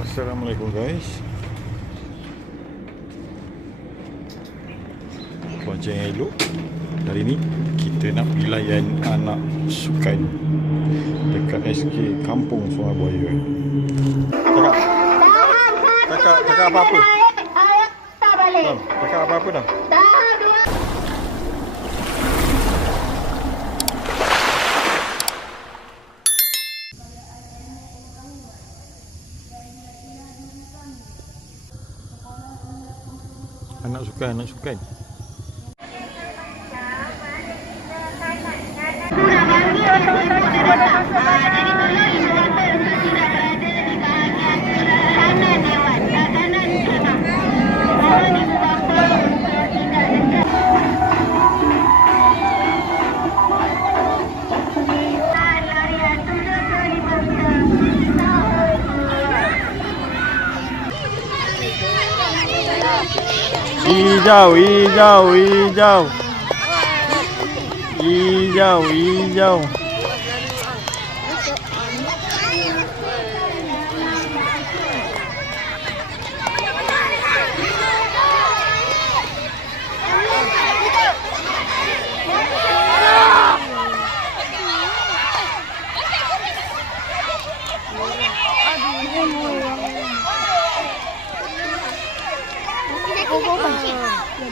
Assalamualaikum guys. Cuaca yang elok. Hari ni kita nak pergi layan anak sukan Dekat SK Kampung Sungai Buaya Cakap Cakap, cakap apa-apa. Cakap apa-apa dah Dah dua. Anak sukan, anak untuk Hijau, hijau, hijau Hijau, hijau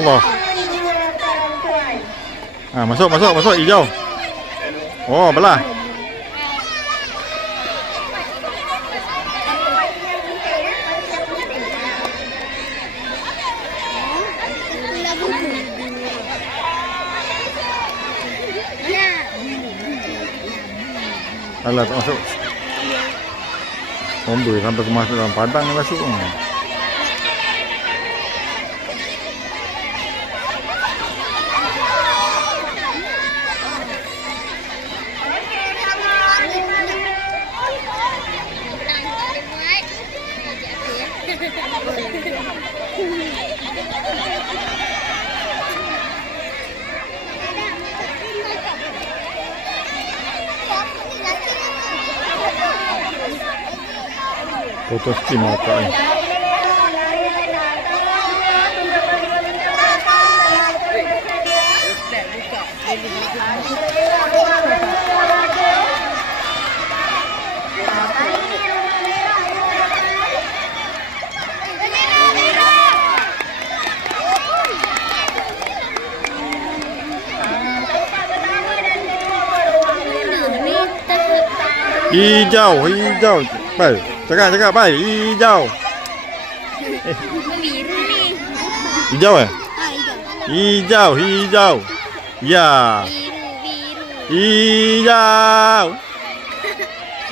Allah Ah, masuk, masuk, masuk hijau. Oh, belah. Alah, tak masuk. Ombe sampai ke masuk dalam padang ni masuk. Hmm. Foto skin awak ni. Hijau, hijau. Pai, cakap, cakap, pai. Hijau. Hijau eh? Hijau, hijau. Ya. Hijau.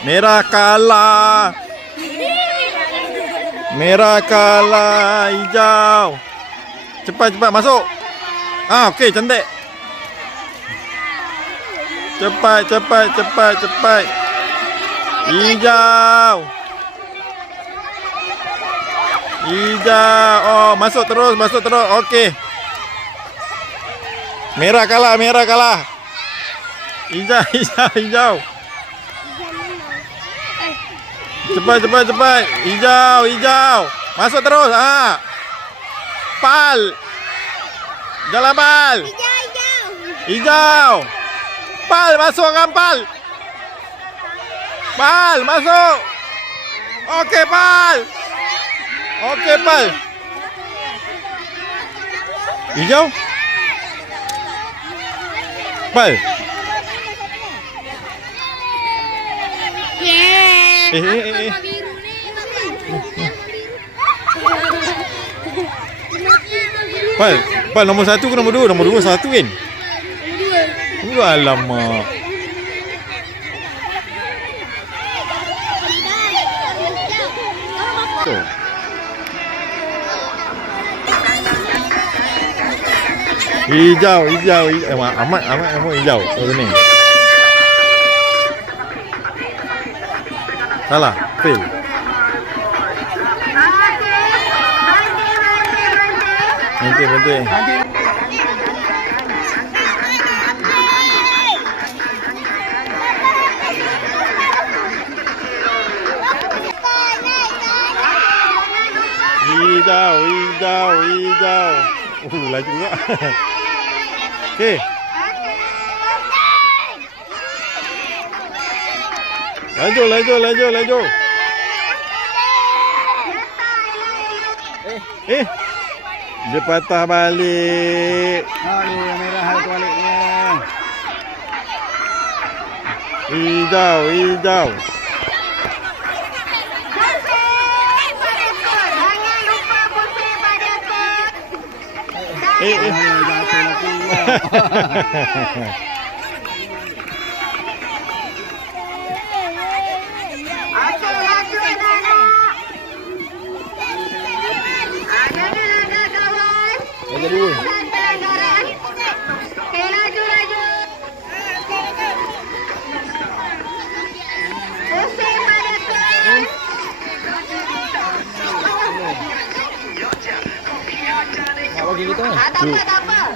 Merah kalah. Merah kalah hijau. Cepat cepat masuk. Ah okey cantik. Cepat cepat cepat cepat. Hijau. Hijau. Oh masuk terus masuk terus. Okey. Merah kalah merah kalah. Hijau hijau hijau. Cepat cepat cepat. Hijau hijau. Masuk terus. Ha. Pal. Jalan pal. Hijau. Pal masuk kan pal. Pal masuk. Okey pal. Okey pal. Hijau. Pal. Yeah. Eh, eh, eh, eh. Pal. Pak nombor satu ke nombor dua? Nombor dua satu kan? Nombor dua. Alamak. Hijau, hijau, emang amat, amat, emang hijau. Oh, ni. Salah, fail. Nanti, nanti. Hijau, hijau, hijau. Uh, laju juga. Okey. Laju, laju, laju, laju. Eh. Dia patah balik. Aduh, yang merah hal baliknya. Hijau, hijau. Eh, eh.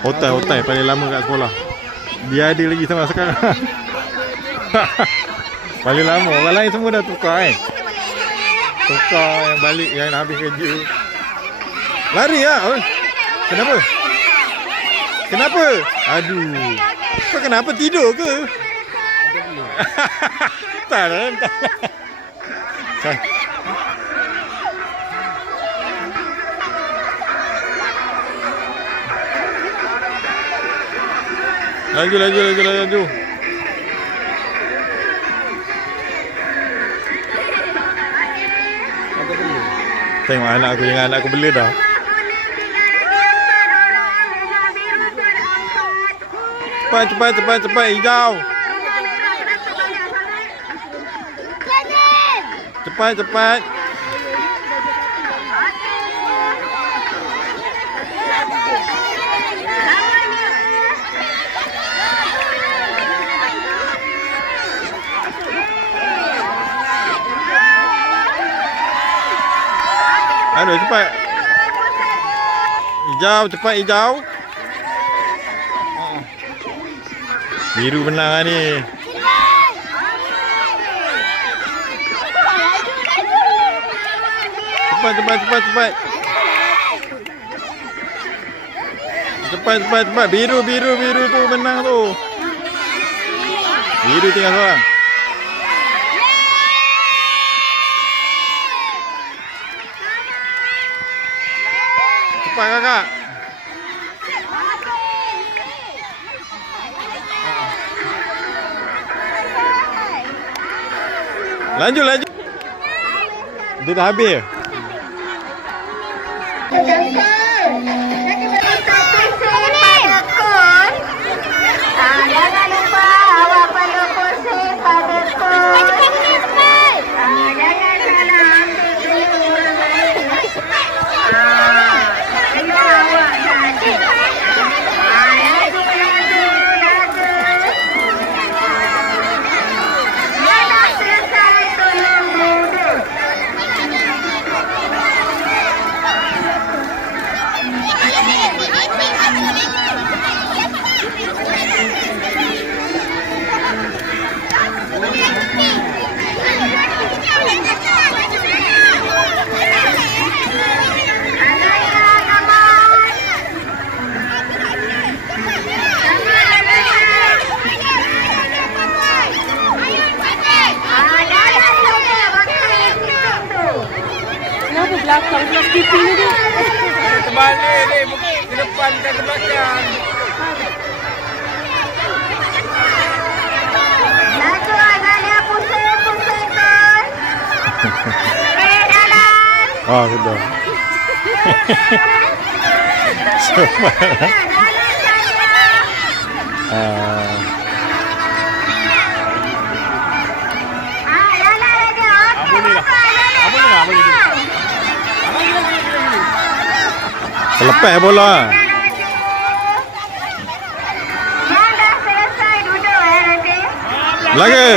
Hotel, hotel paling lama kat sekolah. Dia ada lagi sampai sekarang. paling lama. Orang lain semua dah tukar kan. Tukar yang balik yang nak habis kerja. Lari lah. Kenapa? Kenapa? Aduh. Kau kenapa tidur ke? tak lah. Tak lah. Laju, laju, laju, laju. Tengok anak aku yang anak aku bela dah. Cepat, cepat, cepat, cepat. Hijau. Cepat, cepat. Aduh, cepat. Hijau, cepat hijau. Biru menang lah ni. Cepat, cepat, cepat, cepat. Cepat, cepat, cepat. Biru, biru, biru tu menang tu. Biru tinggal seorang. Cepat kakak. Lanjut, lanjut. Dia dah habis. Jangan lupa awak perlu pusing pada kod. Ah, Jangan salah ambil dulu. Ah, Itu awak tadi. Ah, Laju, laju, laju. Dia dah selesai tolong mundur. Kenapa belakang pula skipping ni dia? Terbalik ni. Ke depan kan ke belakang. Laju Analia pusing, pusing kan. Eh, dalam. Ah, sudah. Ah, Ah, jalan aja. Okey. Boleh lah. Apa ni lah, boleh tu. selepas bola. Yang dah selesai duduk eh nanti. Belaga.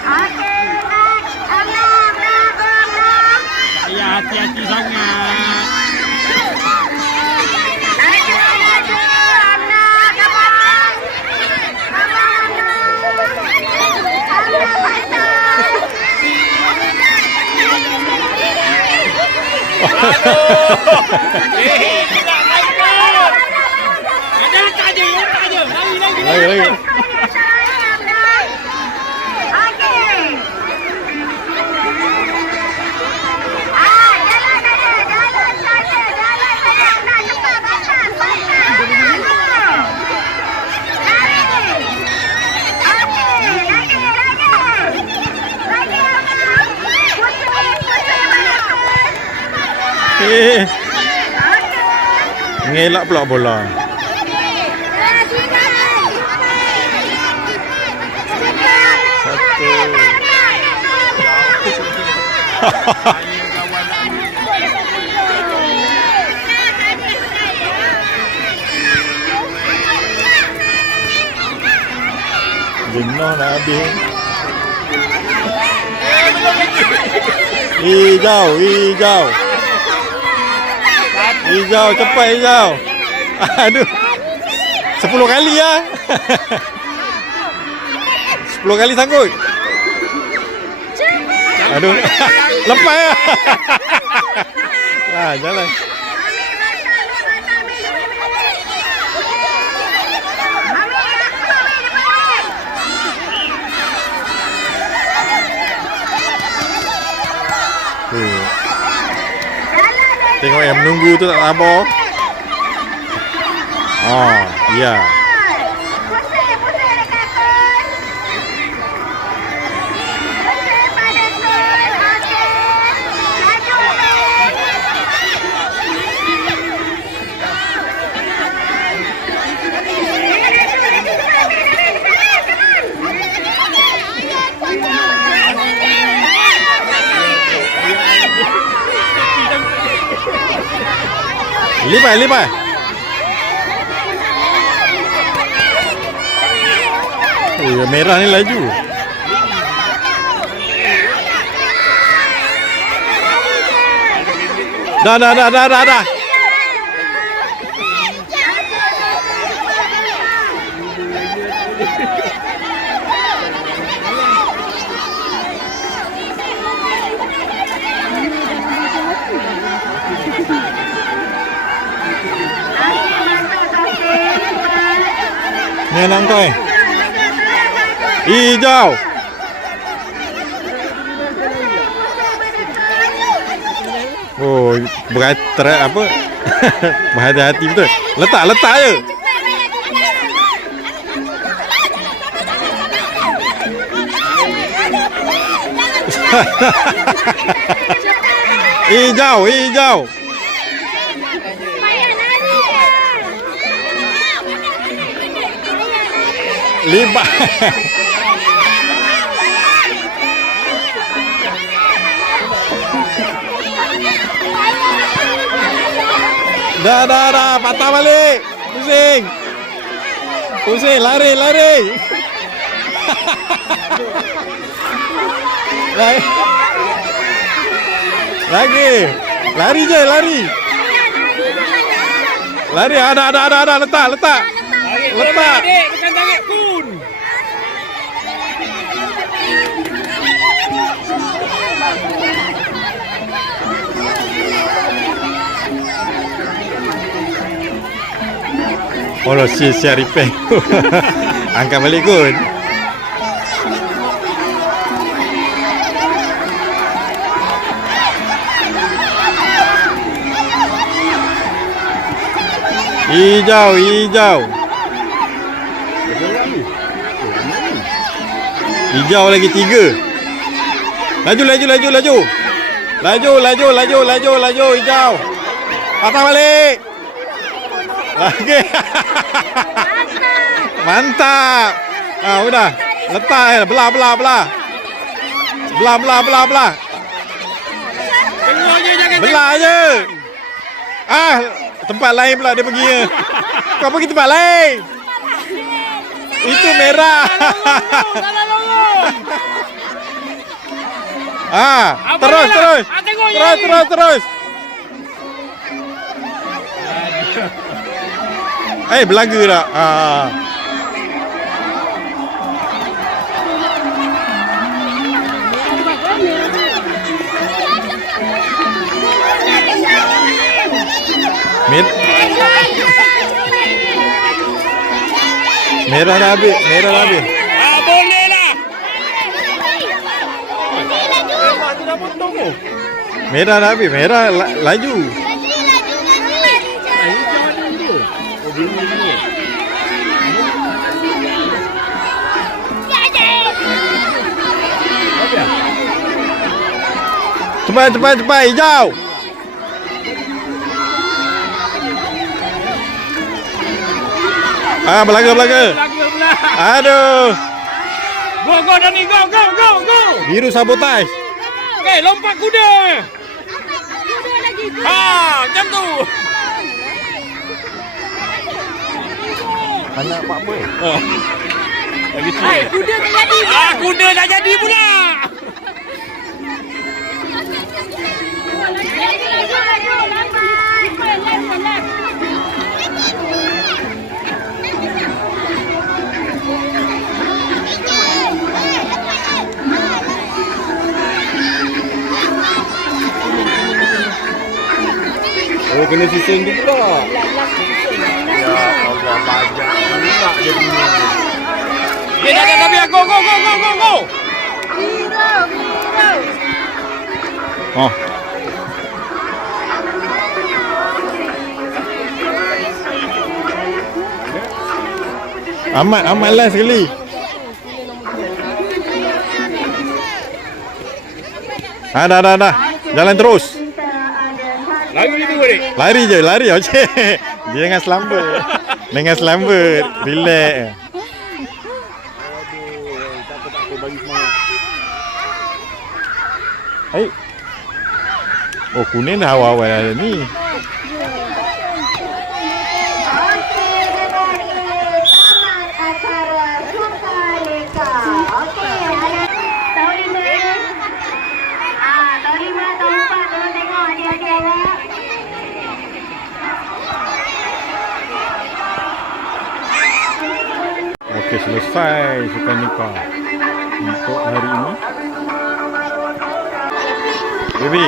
Okey, next. Enam, berapa enam? Ya, hati-hati sangat. Laju, laju. Enam, abang. Abang, enam. Enam, pasal. Eh, tidak je, je. Lari, lari. Lagi lagi. Okey. Ah, jalan saja, jalan saja, jalan saja. Nak cepat, basah, basah. Lari. Okey, lagi, lagi. Lagi, abang. Putih, putih balik. Ngelak pula bola. Ambil. Jenuh nak habis. Hijau, hijau. Hijau, cepat hijau. Aduh. Sepuluh kali ya. Sepuluh kali sanggut. Aduh. Lepas ya. Ah, jalan. Tengok yang menunggu tu tak sabar. Oh, ya. Pusing, pusing dekat kun. Pusing pada kun. Okey. Laju, Min. Lipat, lipat. Oh, yang merah ni laju. Dah, dah, dah, dah, dah, dah. Ni anak kau eh. Hijau. Oh, berat apa? Berhati-hati betul. Letak, letak je. Hijau, hijau. Libat. dah, dah, dah. Patah balik. Pusing. Pusing, lari, lari. lari. Lagi. Lari je, lari. Lari, ada, ada, ada, ada. Letak, letak. Letak. Adik, bukan tangan Oh, lo si si repair. Angkat balik kun. Hijau, hijau. Hijau lagi tiga. Laju, laju, laju, laju. Laju, laju, laju, laju, laju, hijau. Patah balik. Lagi. Mantap. Ah, udah. Letak eh. Belah, belah, belah. Belah, belah, belah, belah. Belah je. Ah, tempat lain pula dia pergi. ya. Kau pergi tempat lain. Itu merah. Ah, terus, terus. Ah, Terus, terus, terus. Eh, belaga tak? Ah. Mer merah dah habis, merah dah habis. Ah, boleh lah. Merah dah habis, merah la- laju. Cepat, cepat, cepat, hijau. Ah, belaga, belaga. Aduh, Go, go Dani, go, go, go, go. biru sabotaj. Okay, lompat kuda. Ha, macam tu. Anak pak boy. Lagi tu. Hai, kuda tak jadi. Ah, kuda dah jadi pula. Oh, kena susun tu pula. Ya Allah, banyak pula dia punya. Okay, dah, dah, dah, biar. Go, go, go, go, go, go. Oh. Amat, amat last sekali. Ha, dah, dah, dah. Jalan terus. Tu boleh. Lari je, lari. Okey. Dia dengan slumber. Dengan slumber. Relax. Hai. Oh, kuning dah awal-awal ada ni. Selesai sukan nikah untuk hari ini. Baby,